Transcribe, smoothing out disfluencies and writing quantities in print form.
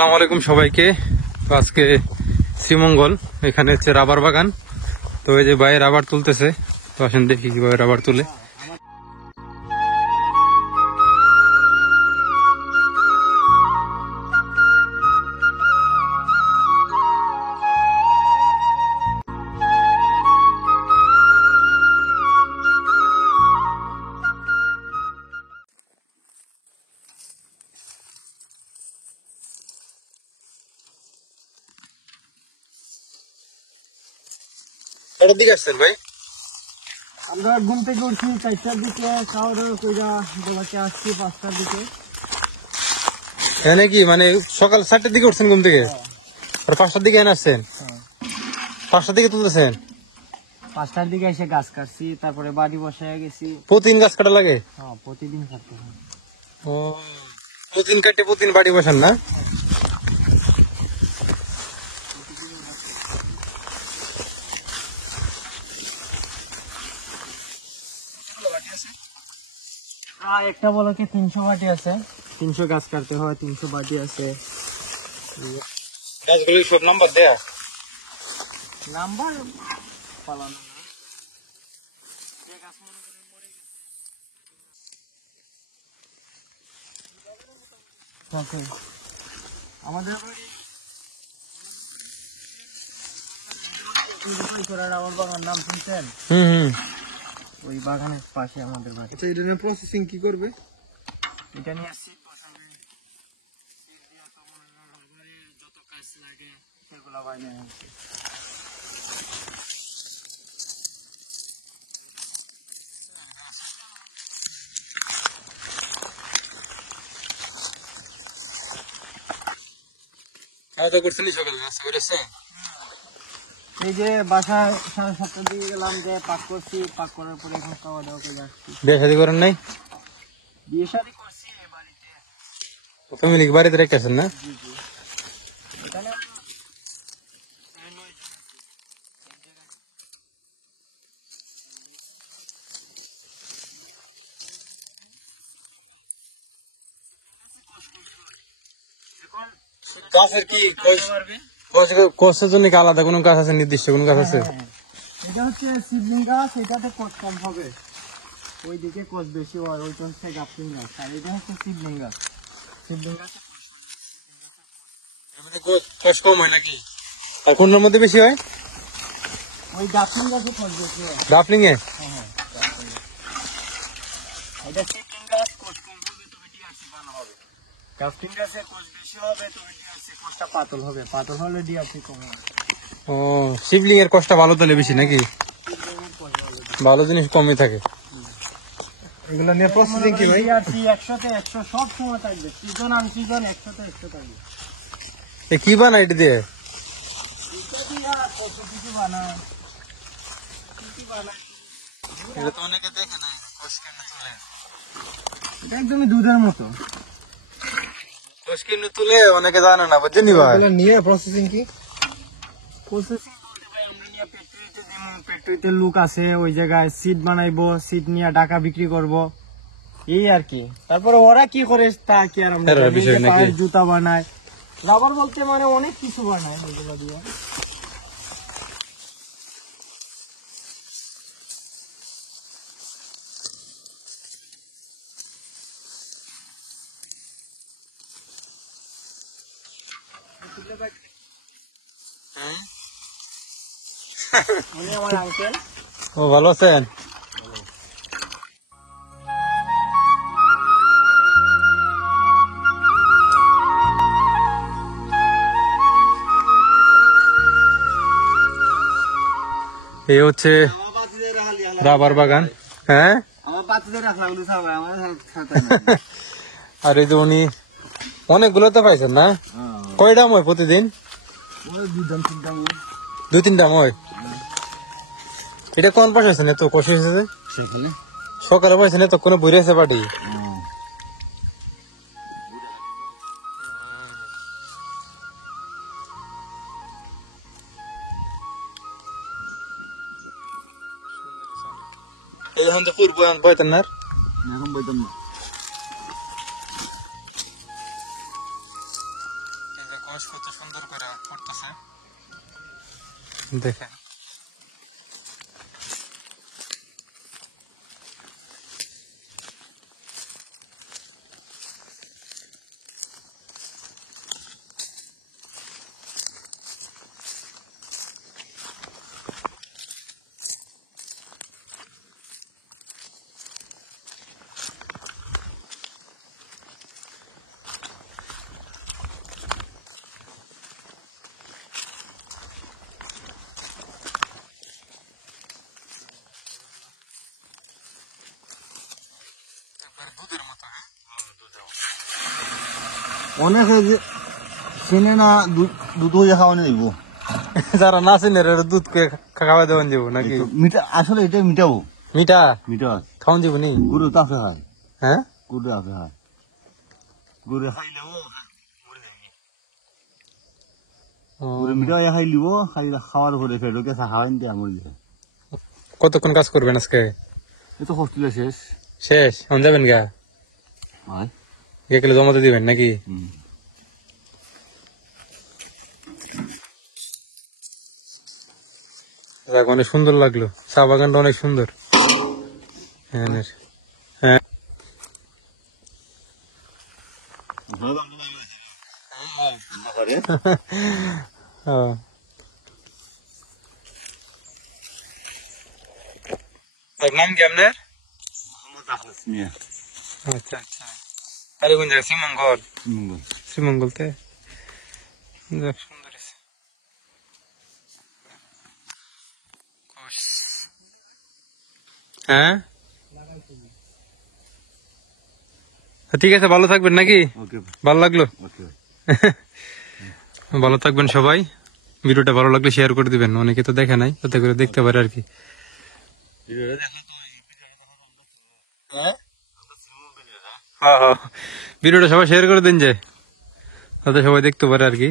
আসসালামু আলাইকুম সবাইকে। তো আজকে শ্রীমঙ্গল, এখানে হচ্ছে রাবার বাগান। তো এই যে ভাই রাবার তুলতেছে, তো আসেন দেখি কিভাবে রাবার তুলে। কটার দিকে আসছেন ভাই? আমরা ঘুম থেকে উঠছি 4টার দিকে, খাওয়া দাওয়া কইরা বেলাতে আসছি 5টার দিকে। এখানে কি মানে সকাল 4টার দিকে উঠছেন ঘুম থেকে, আর 5টার দিকে এনে আসছেন? 5টার দিকে তুলতেছেন? 5টার দিকে এসে গাছ কাটছি, তারপরে বাড়ি বসায় গেছি। প্রতিদিন গাছ কাটা লাগে? হ্যাঁ, প্রতিদিন কাটতে হয়। ও, প্রতিদিন কাটে প্রতিদিন বাড়ি বসান না? একটা বলকে 300 বাটি আছে, 300 গাছ কাটতে হয়, 300 বাটি আছে। গাছগুলো সব নাম্বার দেয়া? নাম্বার পালানো না। আমাদের রাবার বাগান নাম শুনছেন? ওই বাগানের পাশে আমাদের বাড়ি। আচ্ছা, এটা নিয়ে প্রসেসিং কি করবে? এটা নিয়ে আসছি যত কাজ লাগে সেগুলো বাইরে আনছি। খাওয়া দাওয়া করছেন সকালে? নাস্তা করেছেন? এই যে বাসায় 7:30টার দিকে গেলাম, যে পাক করছি, পাক করার পরে এখন খাওয়া দাওয়া করে আসছি। বিয়ে শাদী করেন নাই? বিয়ে শাদী করছি বাড়িতে। ফ্যামিলি বাড়িতে রেখেছেন না? জি জি। এখানে গাছের কি কোষের জন্য কি আলাদা কোনো গাছ আছে, নির্দিষ্ট কোনো গাছ আছে? এটা হচ্ছে সিডলিং গাছ, এটাতে কোষ কম হবে, ওই দিকে কোষ বেশি হয়, ওই হচ্ছে গাছলিং গাছ, আর এটা হচ্ছে সিডলিং গাছ। সিডলিং গাছ কোষ কম হয় নাকি? আর কোনটার মধ্যে বেশি হয়? ওই গাছলিং গাছে কোষ বেশি হয়। ডাফলিং এ? হ্যাঁ, এটা সিডলিং গাছ, কোষ কম হবে তবে ডিআরসি ভালো হবে। গাছলিং গাছে কোষ বেশি হবে তবে ডিআরসি কোষটা পাতল হবে, পাতল হলে ডিআরসি কম হবে। ও, শিবলিং এর কোষটা ভালো তাহলে বেশি নাকি? ভালো জিনিস কমই থাকে। এগুলা নিয়ে প্রসেসিং কি ভাই? ডিআরসি 100 তে 100 সব সময় থাকবে, সিজন আন সিজন 100 তে 100 থাকবে। এ কি বানাই এটা দিয়ে? এটা তো অনেকে দেখে না, কোষ কেমনে তুলে। এটা একদমই দুধের মতো। কোষ কেমনে তুলে অনেকে জানে না, বুঝছেন ভাই? এগুলা নিয়ে প্রসেসিং কি? প্রসেসিং বলতে ভাই আমরা নিয়ে ফ্যাক্টরিতে যেমন ফ্যাক্টরিতে লোক আছে, ওই জায়গায় সিড বানাইবো, সিড নিয়ে টাকা বিক্রি করব, এই আর কি। তারপরে ওরা কি করে তা কি আর আমরা এর বিষয় নাকি? পায়ের জুতা বানায়, রাবার বলতে মানে অনেক কিছু বানায় এগুলো দিয়ে। উনি আমার আঙ্কেল। ও, ভালো আছেন? এই হচ্ছে রাবার বাগান। হ্যাঁ, আমার বাচ্চাদের রাখলাম আমার আর এই যে উনি অনেকগুলো তো পাইছেন না? কয় দাম হয় প্রতিদিন? 2-3 দাম হয়। এটা কোন পাশে আছে? তো কষে এসেছে সেখানে সকালে পাইছেন, তো কোনো বইরে আছে পাটি। এখন তো ফুল বয়তেন না? এখন বইতাম না। কত সুন্দর করে করতেছে দেখেন। দুধের মতো অনেকে যে চেনে না দুধ হয়ে খাওয়ানো যাইব যারা না চিনে দুধ খাওয়া দেওয়ান যাবো নাকি? মিঠা আসলে এটা মিঠাবো মিঠা মিঠা খাওয়ান যাবো নি? গরু তাপে খায় হ্যাঁ গরু তাপে খায় গরু খাইলেও গরু মিঠা খাই লিব খাওয়ার পরে ফেরো কেঁচা খাওয়াই দিয়ে মরে যায়। কতক্ষণ কাজ করবেন আজকে? এ তো হোস্টেলে শেষ শেষ এখন যাবেন গা? হয় গেলে জমাতে দিবেন নাকি? যাক, অনেক সুন্দর লাগলো, চা বাগানটা অনেক সুন্দর। হ্যাঁ হ্যাঁ ও। তার নাম কি আপনার? আচ্ছা আচ্ছা, আরে কোন জায়গা? শ্রীমঙ্গল। শ্রীমঙ্গলতে যাক, সুন্দর আছে। হ্যাঁ ঠিক আছে, ভালো থাকবেন নাকি? ভালো লাগলো। ভালো থাকবেন সবাই। ভিডিওটা ভালো লাগলে শেয়ার করে দিবেন, অনেকে তো দেখে নাই, তাতে করে দেখতে পারে আর কি। হ্যাঁ হ্যাঁ, ভিডিওটা সবাই শেয়ার করে দিন যে, তাতে সবাই দেখতে পারে আর কি।